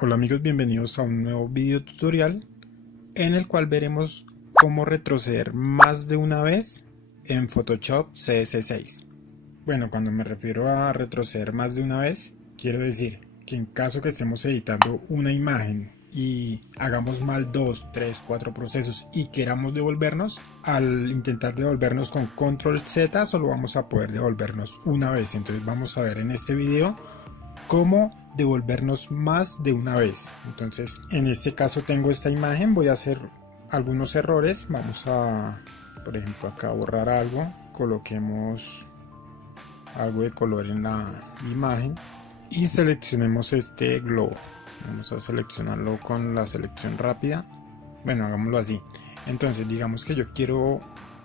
Hola amigos, bienvenidos a un nuevo video tutorial en el cual veremos cómo retroceder más de una vez en Photoshop CS6. Bueno, cuando me refiero a retroceder más de una vez, quiero decir que en caso que estemos editando una imagen y hagamos mal 2, 3, 4 procesos y queramos devolvernos, al intentar devolvernos con Control Z solo vamos a poder devolvernos una vez. Entonces vamos a ver en este video cómo devolvernos más de una vez. Entonces en este caso tengo esta imagen, voy a hacer algunos errores. Vamos a, por ejemplo, acá borrar algo, coloquemos algo de color en la imagen y seleccionemos este globo. Vamos a seleccionarlo con la selección rápida. Bueno, hagámoslo así. Entonces digamos que yo quiero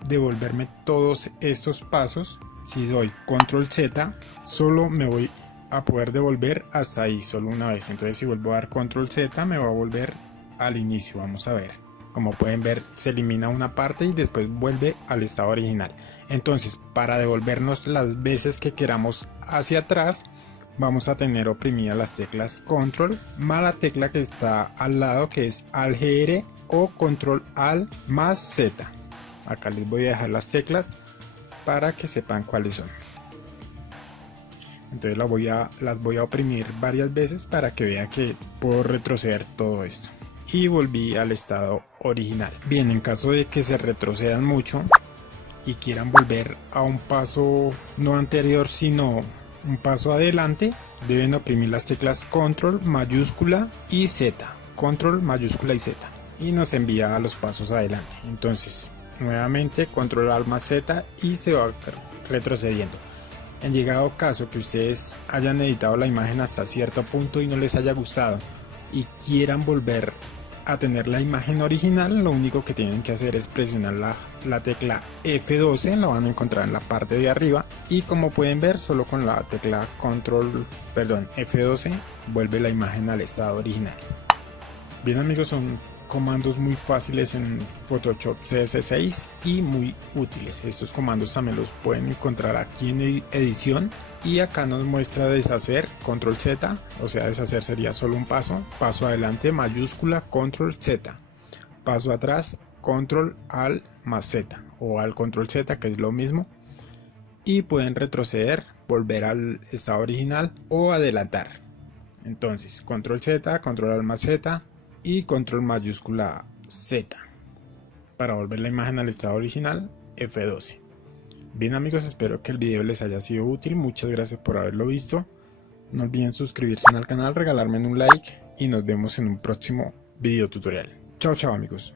devolverme todos estos pasos. Si doy Control Z solo me voy a poder devolver hasta ahí, solo una vez. Entonces si vuelvo a dar Control Z me va a volver al inicio. Vamos a ver, como pueden ver se elimina una parte y después vuelve al estado original. Entonces para devolvernos las veces que queramos hacia atrás vamos a tener oprimidas las teclas Control más la tecla que está al lado, que es Alt GR o Control Alt más Z. Acá les voy a dejar las teclas para que sepan cuáles son. Entonces las voy a oprimir varias veces para que vea que puedo retroceder todo esto. Y volví al estado original. Bien, en caso de que se retrocedan mucho y quieran volver a un paso no anterior sino un paso adelante, deben oprimir las teclas Control mayúscula y Z. Control mayúscula y Z. Y nos envía a los pasos adelante. Entonces nuevamente Control Alt más Z y se va retrocediendo. En llegado caso que ustedes hayan editado la imagen hasta cierto punto y no les haya gustado y quieran volver a tener la imagen original, lo único que tienen que hacer es presionar la tecla F12, la van a encontrar en la parte de arriba, y como pueden ver solo con la tecla F12 vuelve la imagen al estado original. Bien amigos, son comandos muy fáciles en Photoshop CS6 y muy útiles. Estos comandos también los pueden encontrar aquí en edición, y acá nos muestra deshacer, Control Z, o sea deshacer sería solo un paso, paso adelante mayúscula Control Z, paso atrás Control Alt más Z o Alt Control Z, que es lo mismo, y pueden retroceder, volver al estado original o adelantar. Entonces Control Z, Control Alt más Z y Control mayúscula Z para volver la imagen al estado original, F12. Bien amigos, espero que el video les haya sido útil. Muchas gracias por haberlo visto. No olviden suscribirse al canal, regalarme un like y nos vemos en un próximo video tutorial. Chao chao amigos.